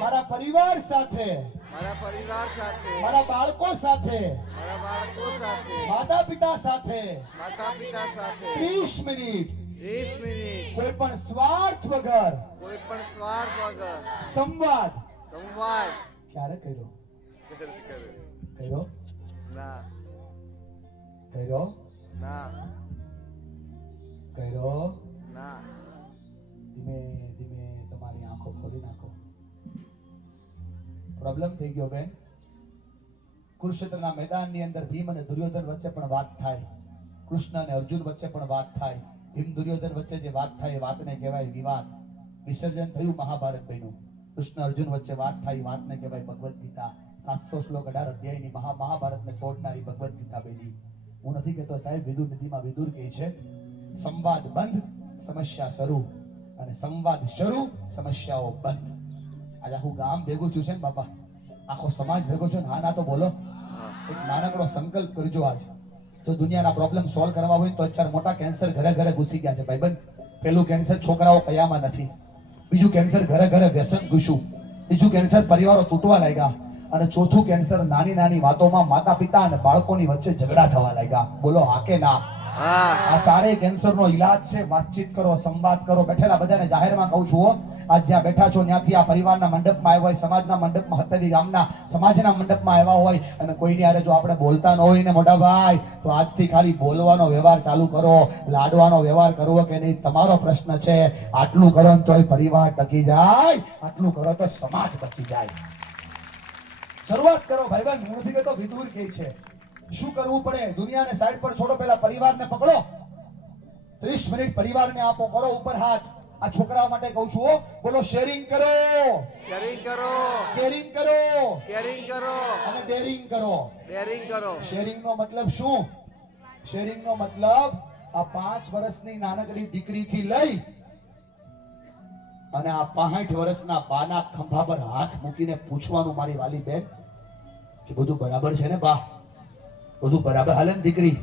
મારા પરિવાર સાથે, મારા પરિવાર સાથે મારા બાળકો સાથે, મારા બાળકો સાથે માતા પિતા સાથે માતા પિતા સાથે 30 મિનિટ 30 મિનિટ કોઈ પણ સ્વાર્થ વગર કોઈ પણ સ્વાર્થ વગર સંવાદ સંવાદ ક્યારે કર્યો? ના કર્યો ના ના ધીમે ધીમે તમારી આંખો ખોલી નાખો. પ્રોબ્લેમ થઈ ગયો બેન. કુરુક્ષેત્રના મેદાનની અંદર ભીમ અને દુર્યોધન વચ્ચે પણ વાત થાય. કૃષ્ણ અને અર્જુન વચ્ચે પણ વાત થાય. ભીમ દુર્યોધન વચ્ચે જે વાત થાય એ વાતને કહેવાય વિવાદ. વિસર્જન થયું, મહાભારત બન્યું. કૃષ્ણ અર્જુન વચ્ચે વાત થાય, વાતને કહેવાય ભગવદ્ ગીતા. 700 શ્લોક 18 અધ્યાયની મહાભારતને તોડનારી ભગવદ્ ગીતા બની. હું નથી કહેતો સાહેબ, વિદુર નદીમાં વિદુર કહે છે સંવાદ બંધ સમસ્યા શરૂ, અને સંવાદ શરૂ સમસ્યાઓ બંધ. આજે આખું ગામ ભેગું થયું છે ને બાપા, આખો સમાજ ભેગો છો. ના તો બોલો, એક નાનકડો સંકલ્પ કરજો. આજ જો દુનિયાના પ્રોબ્લેમ સોલ્વ કરવા હોય તો 4 મોટા કેન્સર ઘરે ઘરે ઘૂસી ગયા છે ભાઈબંધ. પેલું કેન્સર છોકરાઓ કયામાં નથી. બીજું કેન્સર ઘરે ઘરે વ્યસન ઘૂસ્યું, બીજું કેન્સર પરિવારો તૂટવા લાગ્યા, અને ચોથું કેન્સર નાની નાની વાતોમાં માતા પિતા અને બાળકોની વચ્ચે ઝઘડા થવા લાગ્યા. બોલો હા કે ના? હા. આ ચારેય કેન્સરનો ઈલાજ છે વાતચીત કરો, સંવાદ કરો. બેઠેલા બધાને જાહેરમાં કહું છું, આજ જ્યાં બેઠા છો ત્યાંથી આ પરિવારના મંડપમાં આવ્યા હોય, સમાજના મંડપમાં, હતેલી ગામના સમાજના મંડપમાં આવ્યા હોય, અને કોઈની હારે જો આપણે બોલતા ન હોય ને મોટા ભાઈ, તો આજથી ખાલી બોલવાનો વ્યવહાર ચાલુ કરો. લાડવાનો વ્યવહાર કરવો કે નહીં તમારો પ્રશ્ન છે. આટલું કરો ને તોય પરિવાર ટકી જાય, આટલું કરો તો સમાજ બચી જાય. શરૂઆત કરો ભાઈબંધ. હું નથી કહેતો વિદુર કહે છે શું કરવું પડે. દુનિયાને સાઈડ પર છોડો, પહેલા પરિવારને પકડો. 30 મિનિટ પરિવારને આપો, કરો ઉપર હાથ. આ છોકરાઓ માટે કહું છું, બોલો શેરિંગ કરો, શેરિંગ કરો, કેરિંગ કરો, કેરિંગ કરો, અને ડેરિંગ કરો. ડેરિંગ કરો. શેરિંગ નો મતલબ શું? શેરિંગ નો મતલબ આ 5 વર્ષની નાનકડી દીકરીથી લઈ અને આ 65 વર્ષના બાના ખંભા પર હાથ મૂકીને પૂછવાનું, મારી વાલી બેન, કે બધું બરાબર છે ને બા? બધું બરાબર હાલે ને દીકરી?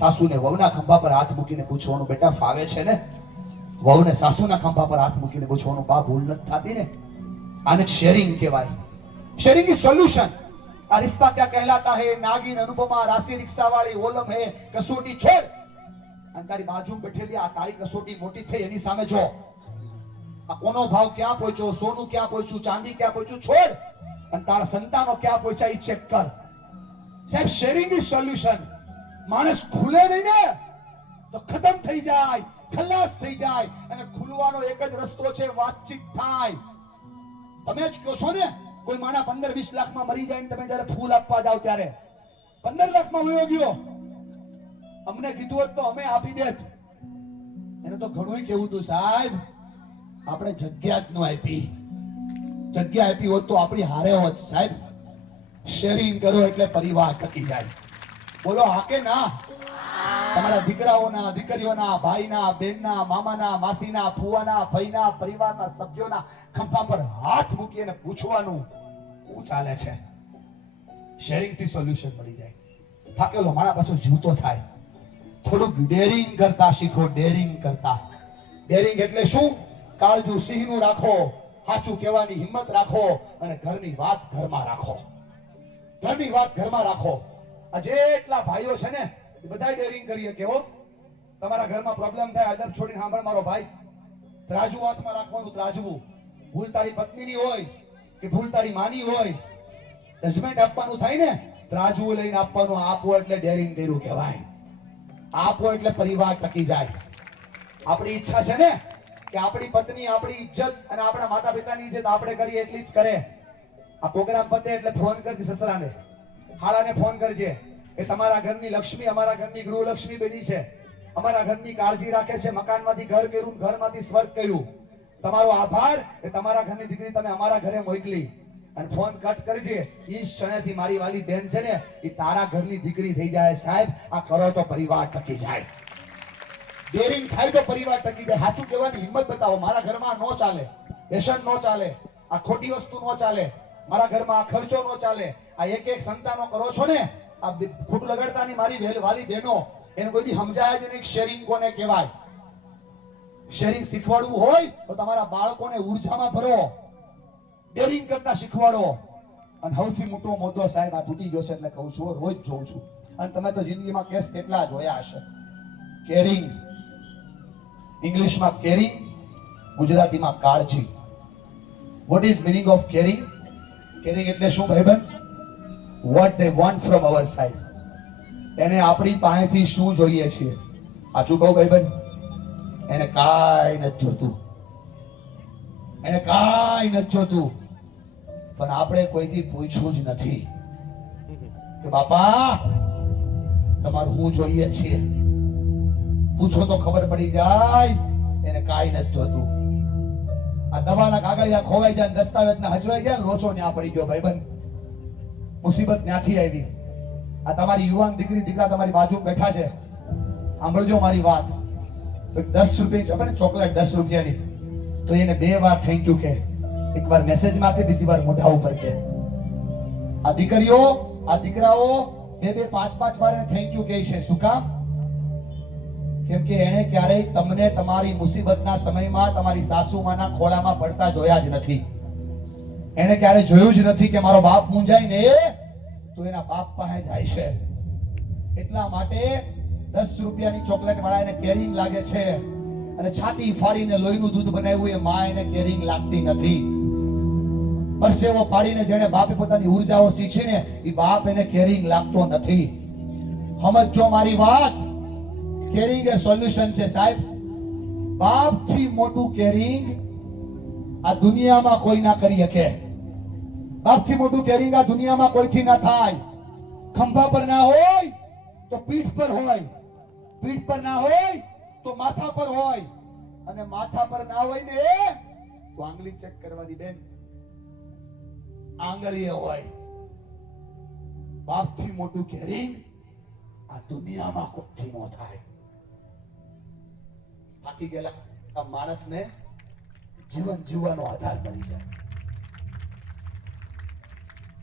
સાસુને વહુના ખંભા પર હાથ મૂકીને પૂછવાનું, બેટા ફાવે છે ને? વહુને સાસુના ખંભા પર હાથ મૂકીને પૂછવાનું, બા ભૂલ નથી થતી ને? આને શેરિંગ કહેવાય. Sharing is solution. આ रिश्ता क्या कहलाता है? नागिन, अनुपमा, राशि रिक्शा वाली, ओलम है, कसोटी छोड़. અને તારી બાજુમાં બેઠેલી આ તારી કસોટી મોટી થઈ, એની સામે જો આ કોનો ભાવ ક્યાં પહોંચ્યો, સોનું ક્યાં પહોંચ્યું, ચાંદી ક્યાં પહોંચ્યું, છોડ. અને તારા સંતાનો ક્યાં પહોંચ્યા એ ચેક કર. સાહેબ, શેરિંગ ઇઝ સોલ્યુશન. માણસ ખુલે નહીં ને તો ખતમ થઈ જાય, ખલાસ થઈ જાય. અને ખુલવાનો એક જ રસ્તો છે, વાતચીત થાય. તમે જ કહો છો ને, કોઈ માણા 15-20 લાખમાં મરી જાય ને તમે જયારે ફૂલ આપવા જાવ ત્યારે 15 લાખમાં વયો ગયો, અમને કીધું હોત તો અમે આપી દેત. એને તો ઘણું કેવું હતું સાહેબ, આપણે જગ્યા જ ન આપી. જગ્યા આપી હોત તો આપણી હારે હોત સાહેબ. શેરિંગ કરો એટલે પરિવાર ટકી જાય. બોલો હા કે ના? તમારા દીકરાઓના, દીકરીઓના, ભાઈના, બહેનના, મામાના, માસીના, ફુવાના, ભાઈના, પરિવારના સભ્યોના ખંભા પર હાથ મૂકીને પૂછવાનું, શું ચાલે છે? શેરિંગ થી સોલ્યુશન મળી જાય. થાકેલો મારા પાછો જીવતો થાય. થોડુંક ડેરિંગ કરતા શીખો. ડેરિંગ કરતા. ડેરિંગ એટલે શું? કાળજું સિંહનું રાખો, સાચું કહેવાની હિંમત રાખો, અને ઘરની વાત ઘરમાં રાખો. ઘરની વાત ઘરમાં રાખો. આ જેટલા ભાઈઓ છે ને એ બધા ડેરિંગ કરીએ. કેવો તમારા ઘરમાં પ્રોબ્લેમ થાય, અદબ છોડીને સાંભળ મારો ભાઈ, ત્રાજુ હાથમાં રાખવાનું. ત્રાજવું. ભૂલ તારી પત્નીની હોય કે ભૂલ તારી માની હોય, જજમેન્ટ આપવાનું થાય ને, ત્રાજવું લઈને આપવાનું. આપો એટલે ડેરિંગ કર્યું કહેવાય. આપો એટલે પરિવાર ટકી જાય. આપણી ઈચ્છા છે ને કે આપણી પત્ની આપણી ઇજ્જત અને આપણા માતા પિતાની ઇજ્જત આપણે કરીએ એટલી જ કરે. આ પ્રોગ્રામ પતે એટલે ફોન કરજે સસરાને, હાળાને ફોન કરજે કે તમારા ઘરની લક્ષ્મી અમારા ઘરની ગૃહલક્ષ્મી બની છે, અમારા ઘરની કાળજી રાખે છે, મકાનમાંથી ઘર કર્યું, ઘરમાંથી સ્વર્ગ કર્યું. તમારો આભાર કે તમારા ઘરની દીકરી તમે અમારા ઘરે મોકલી. અને ફોન કટ કરજે. ઈ ક્ષણેથી મારી વાલી બેન છે ને એ તારા ઘરની દીકરી થઈ જાય. સાહેબ, આ કરો તો પરિવાર ટકી જાય. ડેરિંગ થાય તો પરિવાર ટકી જાય. સાચું કહેવાની હિંમત બતાવો. મારા ઘરમાં નો ચાલે, વ્યસન નો ચાલે, આ ખોટી વસ્તુ નો ચાલે, મારા ઘરમાં આ ખર્ચો નો ચાલે. આ એક એક સંતાનો કરો છો ને, આ ખોટું લગાડતાની મારી વાલી બહેનો, એને કોઈ દી સમજાય જ નહીં શેરિંગ કોને કહેવાય. શેરિંગ શીખવાડવું હોય તો તમારા બાળકોને ઉર્જામાં ભરો, ડેરિંગ કરતા શીખવાડો. અને સૌથી મોટો મુદ્દો સાહેબ આ તૂટી ગયો છે એટલે કહું છું, રોજ જોઉં છું. અને તમે તો જિંદગીમાં કેસ કેટલા જોયા હશે. કેરિંગ, ઇંગ્લિશમાં કેરિંગ, ગુજરાતીમાં કાળજી. What is meaning of caring? Caring એટલે શું ભાઈબંધ? What they want from our side. એને આપણી પાસેથી શું જોઈએ છે. સાચું કહું ભાઈબંધ, એને કાંઈ નથી જોતું, એને કાંઈ નથી જોતું. પણ આપણે કોઈ દી પૂછવું જ નથી કે બાપા તમારું શું જોઈએ છે. પૂછો તો ખબર પડી જાય. એને કાંઈ નથી જોતું. આ દવાના કાગળિયા ખોવાઈ જાય, દસ્તાવેજના હચવાઈ ગયા, લોચો ન્યા પડી ગયો ભાઈબંધ. મુસીબત ન્યાથી આવી. આ તમારી યુવાન દીકરી દીકરા તમારી બાજુ બેઠા છે, સાંભળજો મારી વાત. 10 રૂપિયા ચોકલેટ 10 રૂપિયાની, તો એને 2 વાર થેન્ક યુ કે. એક વાર મેસેજમાં કે, બીજી વાર મોઢા ઉપર કે. આ દીકરીઓ આ દીકરાઓ 2-2, 5-5 વાર થેન્ક યુ કહે છે. શું કામ? કેમ કે એણે ક્યારેય તમને તમારી મુસીબતના સમયમાં તમારી સાસુમાના ખોળામાં પડતા જોયા જ નથી. એણે ક્યારે જોયું જ નથી કે મારો બાપ મૂંઝાય ને તો એના બાપ પાસે જાય છે. એટલા માટે 10 રૂપિયાની ચોકલેટ વાળા એને કેરિંગ લાગે છે, અને છાતી ફાડીને લોહીનું દૂધ બનાવ્યું એ માં એને કેરિંગ લાગતી નથી. પરસેવો પાડીને જેણે બાપે પોતાની ઉર્જાઓ શીખી ને એ બાપ એને કેરિંગ લાગતો નથી. સમજો મારી વાત. કેરિંગ એ સોલ્યુશન છે સાહેબ. બાપથી મોટું કેરિંગ આ દુનિયામાં કોઈ ના કરી શકે. બાપથી મોટું કેરિંગ આ દુનિયામાં કોઈથી ના થાય. ખંભા પર ના હોય તો પીઠ પર હોય, પીઠ પર ના હોય તો માથા પર હોય, અને માથા પર ના હોય ને તો આંગળી ચેક કરવાની બેન, આંગળીએ હોય. બાપથી મોટું કેરિંગ આ દુનિયામાં કોઈથી ન થાય. થાકી ગયેલા માણસને જીવન જીવવાનો આધાર મળી જાય.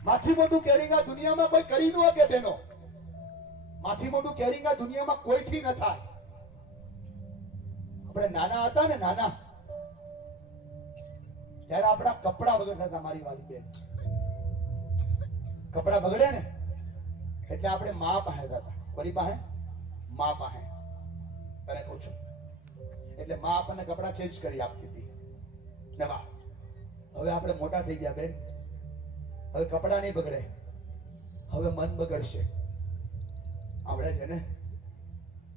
માથી મોટું કેરિંગ આ દુનિયામાં કોઈ કરી ન શકે બેનો. માથી મોટું કેરિંગ આ દુનિયામાં કોઈથી ન થાય. આપણે નાના હતા ને, નાના ત્યારે આપણા કપડા બગડતા હતા. મારી વાલી બેન, કપડા બગડે ને એટલે આપણે મા પાસે હતા. કોની પાસે? મા પાસે. તને કહું છું, એટલે મા આપણને કપડા ચેન્જ કરી આપતી હતી. નવા. હવે આપણે મોટા થઈ ગયા બેન, હવે કપડા નહીં બગડે, હવે મન બગડશે. આવડે છે ને?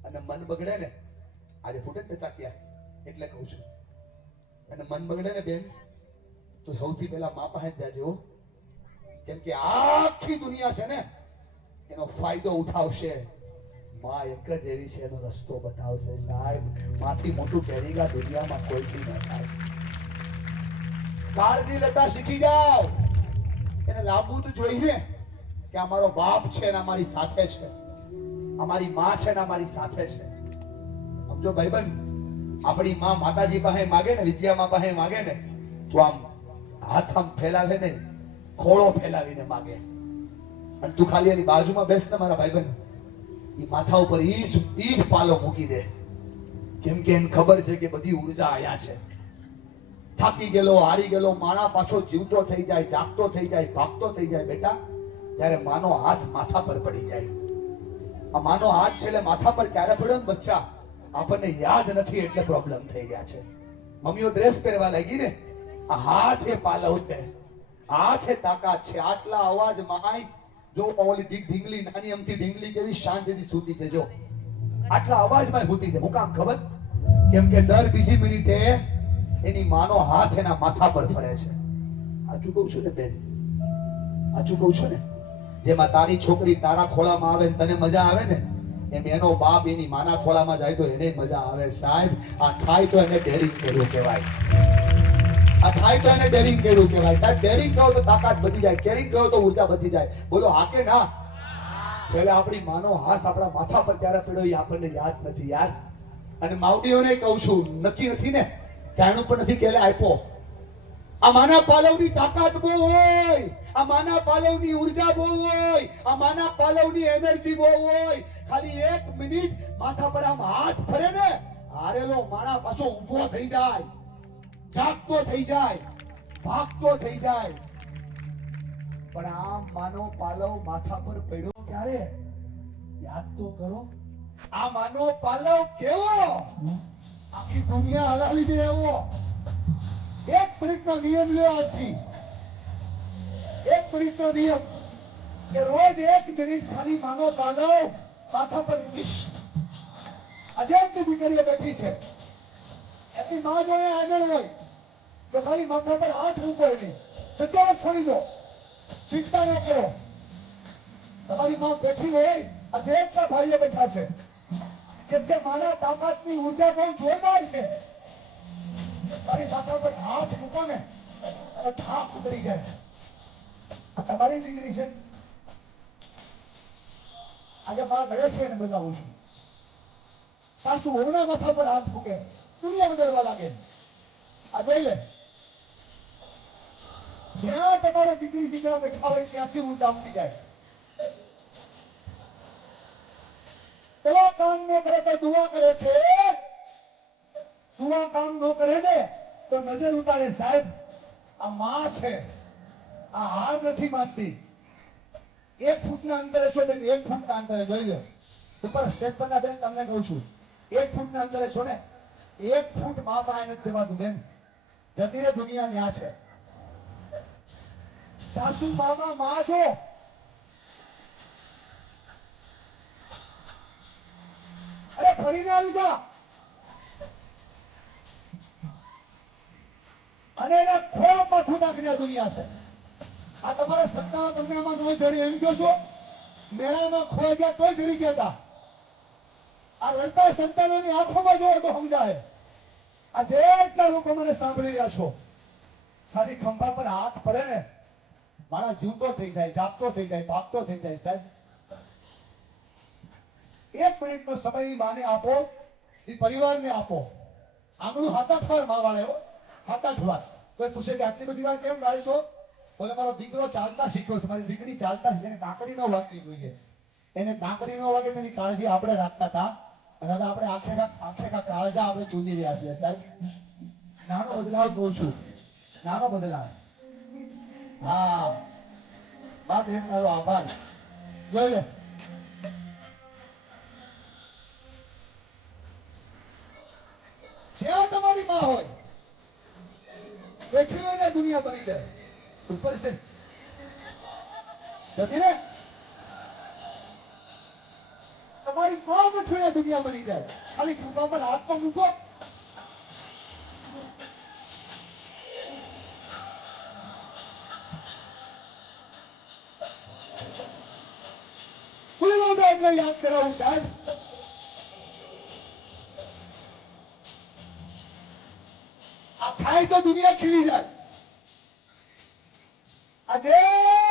અને મન બગડે ને, આજે ફૂટે ને ચાક્યા એટલે કહું છું. અને મન બગડે ને બેન તો સૌથી પહેલા મા પાસે જ જાજો. કેમ કે આખી દુનિયા છે ને એનો ફાયદો ઉઠાવશે. માં એક જ એવી છે, એનો રસ્તો બતાવશે સાહેબ. માંથી મોટું કેરિંગ આ દુનિયામાં કોઈથી ન થાય. કાળજી લેતા શીખી જાઓ. એને લાવવું તો જોઈએ કે અમારો બાપ છે ને અમારી સાથે છે, અમારી માં છે ને અમારી સાથે છે. સમજો ભાઈબંધ, આપણી માં માતાજી પાસે માગે ને, વિજયામાં પાસે માગે ને તો આમ હાથ આમ ફેલાવે ને, ખોળો ફેલાવીને માગે. અને તું ખાલી એની બાજુમાં બેસ ને મારા ભાઈબંધ, એ માથા ઉપર ઈ જ પાલો મૂકી દે. કેમ કે એને ખબર છે કે બધી ઉર્જા આયા છે. થાકી ગયેલો, હારી ગયેલો માણા પાછો જીવતો થઈ જાય, જાગતો થઈ જાય, ભાગતો થઈ જાય બેટા, ત્યારે માનો હાથ માથા પર પડી જાય. આ માનો હાથ છે એટલે માથા પર ક્યારે પડ્યો ને બચ્ચા આપણને યાદ નથી, એટલે પ્રોબ્લેમ થઈ ગયા છે. મમ્મીઓ ડ્રેસ પહેરવા લાગી ને, આ હાથે પાલવ છે, હાથે તાકાત છે. આટલા અવાજમાં જો ઓલી ઢીંગલી, નાની અમથી ઢીંગલી કેવી શાંતિથી સૂતી છે. જો આટલા અવાજમાં સૂતી છે. હું કામ ખબર? કેમ કે દર બીજી મિનિટે એની માનો હાથ એના માથા પર ફરે છે. સાચું કહું છું ને બેન? સાચું કહું છું ને? જેમાં તારી છોકરી તારા ખોળામાં આવે ને તને મજા આવે ને, એમ એનો બાપ એની માના ખોળામાં જાય તો એને મજા આવે સાહેબ. આ થાય તો એને ડેરિંગ કર્યું કહેવાય. આ થાય તો એને ડેરિંગ કર્યું કહેવાય સાહેબ. ડેરિંગ કહો તો તાકાત વધી જાય, કેરિંગ કહો તો ઉર્જા વધી જાય. બોલો હા કે ના? છેલ્લે આપણી માનો હાથ આપણા માથા પર ત્યારે પડ્યો એ આપણને યાદ નથી યાર. અને માવડીઓને કહું છું, નક્કી નથી ને, જાણું પણ નથી કે આપ્યો. આ માના પાલવની તાકાત બહુ હોય, આ માના પાલવની ઉર્જા બહુ હોય, આ માના પાલવની એનર્જી બહુ હોય. ખાલી 1 મિનિટ માથા પર આમ હાથ ફરે ને, હારેલો માણા પાછો ઊભો થઈ જાય, જાગતો થઈ જાય, ભાગતો થઈ જાય. પણ આમ માનો પાલવ માથા પર પડ્યો ક્યારે? યાદ તો કરો. આ માનો પાલવ કેવો આખી દુનિયા હલાવી દે એવો. 1 મિનિટનો નિયમ લ્યો આજથી. 1 મિનિટનો નિયમ કે રોજ 1 મિનિટ ખાલી માનો પાલવ માથા પર મૂકીશ. આજે દીકરીઓ બેઠી છે, એની માં જો હાજર હોય તો ખાલી માથા પર હાથ મૂકો, એની જગ્યાએ છોડી દો, ચિંતા ન કરો. તમારી માં બેઠી હોય, આજે એટલા ભાઈઓ બેઠા છે કેમ કે માના તાકાતની ઉર્જા બહુ જોરદાર છે. તારી માથા પર હાથ મૂકો ને અને થાક ઉતરી જાય. આ તમારી દીકરી છે. આજે માં ગયો છે એને બતાવું છું. સાસુ હોના માથા પર હાથ મૂકે, દુનિયા બદલવા લાગે. આ જોઈ લે. જ્યાં તમારા દીકરી દીકરા બેઠા હોય ત્યાંથી ઊંડા ઉઠી જાય. એવા કામ ન કરે તો દુઆ કરે છે. સુવા કામ ન કરે ને તો નજર ઉતારે સાહેબ. આ માં છે, આ હાર નથી માનતી. 1 ફૂટના અંતરે છો ને, 1 ફૂટના અંતરે જોઈ લો. ઉપર સ્ટેજ પરના બેન તમને કહું છું, 1 ફૂટના અંતરે છો ને, 1 ફૂટ માં પાસે નથી જવાતું બેન. જતી રે દુનિયા ન્યા છે. સાસુ મામા માં છો. અરે ફરીને આવી જા. અને એના ખોળમાં ખુદાકરી દુનિયા છે. આ તમારા સત્તામાં તમને આમાં ન ચડી એમ કહો છો? મેળામાં ખોઈ ગયા તોય ચડી ગયા હતા. આ રડતા સંતાનોની આંખોમાં જોવો તો સમજાય. આ જેટલા લોકો મને સાંભળી રહ્યા છો, સારી ખંભા પર હાથ પડે ને, મારા જીવતો થઈ જાય, જાગતો થઈ જાય, ભાગતો થઈ જાય સાહેબ. 1 મિનિટનો સમય માને આપો, એ પરિવારને આપો. આંગળું હાથ પર માવાળે હો, હાથ વાર. કોઈ પૂછે કે આટલી બધી વાર કેમ ગાળી છો? બોલે મારો દીકરો ચાલતા શીખ્યો છે, મારી દીકરી ચાલતા શીખે. કાકડી ન વાગવી જોઈએ, એને કાકડી ન વાગે તેની કાળજી આપણે રાખતા હતા. અને હવે આપણે આખે કાળજા આપણે ચૂંટી રહ્યા છીએ સાહેબ. નાનો બદલાવ કહું છું, નાનો બદલાવ. હા, બાપ એક મારો આભાર. જોઈ લે, જ્યાં તમારી માં હોય બેઠી હોય ને દુનિયા બની જાય. ઉપર છે જતી રે. તમારી માં બેઠી હોય દુનિયા બની જાય. ખાલી ખંભા પર હાથ તો મૂકો. એટલે યાદ કરાવું સાહેબ. આ થાય તો દુનિયા ખીલી જાય. આજે